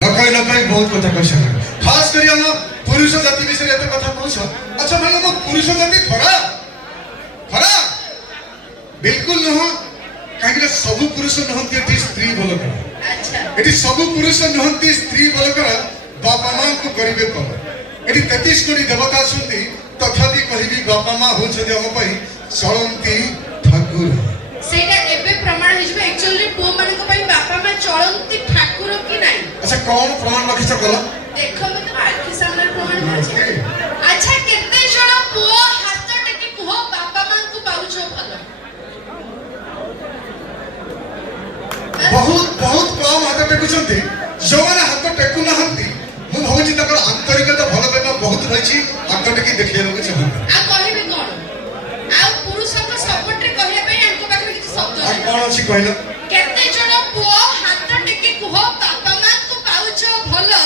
नकाई नकाई बहुत कथा कह खास कर हम पुरुष जाति विषय एत कथा कह अच्छा मैंने मो पुरुष जाति खराब खराब बिल्कुल नुह कहीं सब पुरुष नुहति स्त्री भल कर ये सब पुरुष नुहति स्त्री भल कर बापा माँ को करेंगे कम ये 33 कोटी देवता सुनती तथापि कहबी बापा माँ होती आम चलती ठाकुर सेटा एबे प्रमाण हिजबे एक्चुअली पुओ मानक पई बापा मां चलंती ठाकुर की नाही। अच्छा कौन प्रमाण रखिछ कला देखो मत आखि सामने प्रमाण अछि। अच्छा केते जण पुओ हाथ टेकी कुहो बापा मां को पाउछो भलो बहुत बहुत कम हाथ टेकुछंती जो माने हाथ टेकु नहंती मु भाबुची तकर आंतरिकता भलो बेबा बहुत रहिछि हाथ टेकी देखिया लोग चाहंती आ कहिबे कोन आ पुरुष को सपोर्ट रे कहिया पई हमको पाखरे किछ शब्द आ कोन अछि कहलो केते जण पुओ हाथ टेकी कुहो बापा मां को पाउछो भलो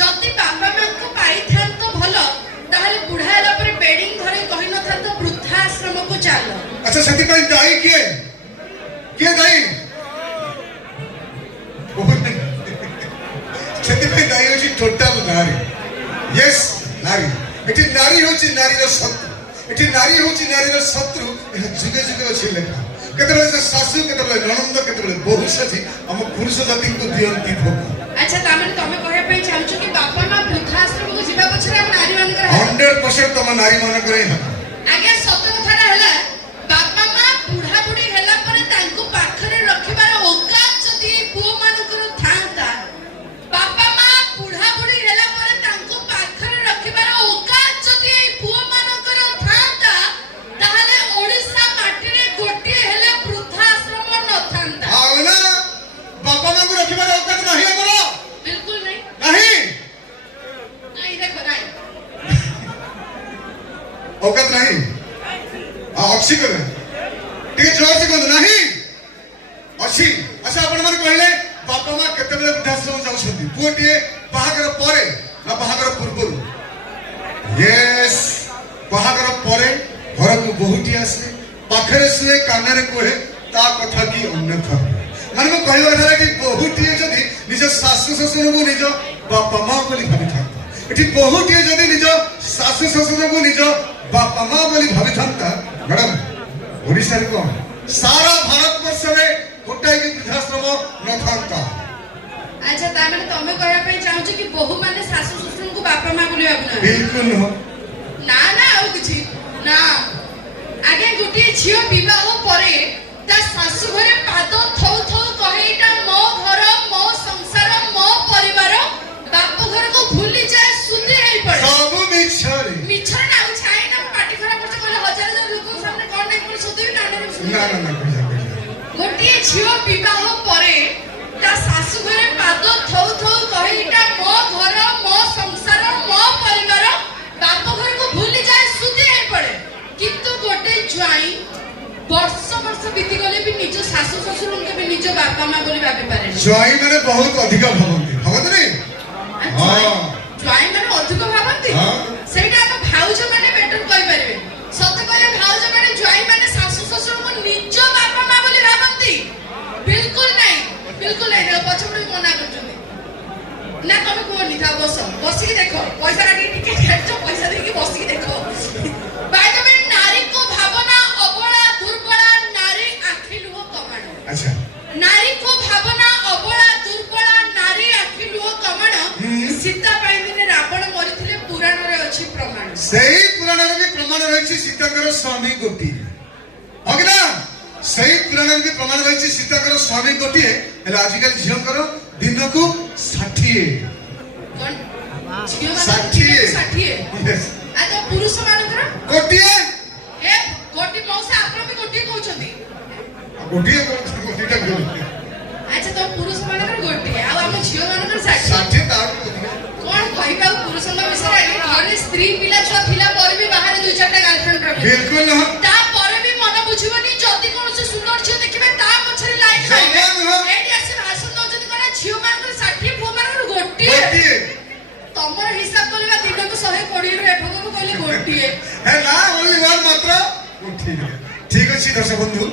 जति बापा मां को पाइथान तो भलो ताहले बुढा होला पर बेडिंग घरे कहि न था तो वृद्धा आश्रम को चालो। अच्छा सती पई दाई के दाई सती पई दाई होची टोटल नारी यस नारी एठी नारी होची नारीर शत्रु एठी नारी होची नारीर शत्रु जुगे जुगे अछि लेखा केतबेले से सासु केतबेले ननंद केतबेले बहु सजी हम पुरुष जाति को दियंती भोग। अच्छा तामे तमे कहया पई चाहछु कि बापा मां वृद्धाश्रम को जिबा पछरे हम नारी मान कर 100% तम नारी मान करे आगे सत कथाटा हला बापा मां बुढा बुढी हला पर तांको पाखरे रखिबार औकात जदी पुओ मानकर थांता बापा मां बुढा बुढी हला पर तांको पाखरे रखिबार औकात जदी ए पुओ मानकर थांता ताहले ओडिसा माटी रे गोटी हेले वृद्धाश्रम न थांता। हां ना बापा मां को रखिबार औकात नहीं हमरो बिल्कुल नहीं नहीं देखो नहीं औकात नहीं अच्छी कर टे जोर से कहू नहीं अच्छी। अच्छा आपण मन कहले बापा मां केते बेले वृद्धाश्रम जाउछथि पुओटिए बाहागर परे ना बाहागर पूर्व यस बाहागर परे घर को बहुटी आसे पाखरे सुए कानरे कोहे ता कथा की अन्यथा माने म कहबा था कि बहुटी जदी निज सासु ससुर को निज बापा मां बोली भाबी था एठी बहुटी जदी निज सासु ससुर को निज बापा मां बोली भाबी थांता मैडम ओडिसा रे कोन सारा भारत वर्ष रे गोटाई की वृद्धाश्रम न थांता। अच्छा तामे तमे कहया पई चाहछु कि बहु माने सासु ससुर को बापा मां बोली भाबना बिल्कुल न ना ना और किछि ना आगे गुटी झियो विवाह परे ता सासु घरे पाद थौ थौ कहे एटा मो घर मो संसार मो परिवार बाप घर को भूली जाए सुधि हेई पड़े सब मिछरे मिछर ना छाई ना पाटी खराब करछ कहले हजार हजार लोक सामने कोन नै कोन सुधि ना ना ना गुटी झियो विवाह परे ता सासु घरे पाद थौ थौ कहे एटा मो घर मो संसार मो परिवार बाप घर को भूली जाए सुधि हेई पड़े किंतु गोटे ज्वाई वर्ष वर्ष बीती गले भी निज सासु ससुर के भी निज बापा मां बोली भाबी पारे ज्वाई माने बहुत अधिक भाबंती भाबत नहीं हां ज्वाई माने अधिक भाबंती सेटा हम भाउज माने बेटर कहि परिबे सत कहले भाउज माने ज्वाई माने सासु ससुर को निज बापा मां बोली भाबंती बिल्कुल नहीं पछपड़ मना करछुनी ना तमे कोनी था बसी के देखो पैसा काटी टिकट खर्च पैसा देके बसी के देखो बाय द वे नारी को भावना अबला दुर्बला नारी आखि लुह कमाण। अच्छा नारी को भावना अबला दुर्बला नारी आखि लुह कमाण सीता पाई दिने रावण मरिथिले पुराण रे अछि प्रमाण सही पुराण रे भी प्रमाण रहिछि सीताकर स्वामी गोटी अगला सही पुराण रे भी प्रमाण रहिछि सीताकर स्वामी गोटी हेला आजिकल झियो करो दिन को 60 कोन झियो 60 यस आ तो पुरुष मानकर गोटी ए गोटी मौसा आपण भी गोटी कहउछथि गोटी टा गोटी अच्छा तो पुरुष मानकर गोटी आ हम झियो मानकर 60 ता कोन कहिबा पुरुष मा विषय घरे स्त्री पिला छ थिला पर भी बाहर दुई चारटा गर्लफ्रेंड रखे बिल्कुल न ता पर भी मन बुझिबनी जति कोन से सुंदर छ देखिबे ता पछरे लाइक खाइबे एडी आसे भाषण दो जति कोन झियो मानकर 60 पुओ मानकर गोटी तमर हिसाब करबा दिन को 120 रे एठको कहले गोटी है ना ओनली वन मात्र गोटी ठीक अछि दर्शक बंधु।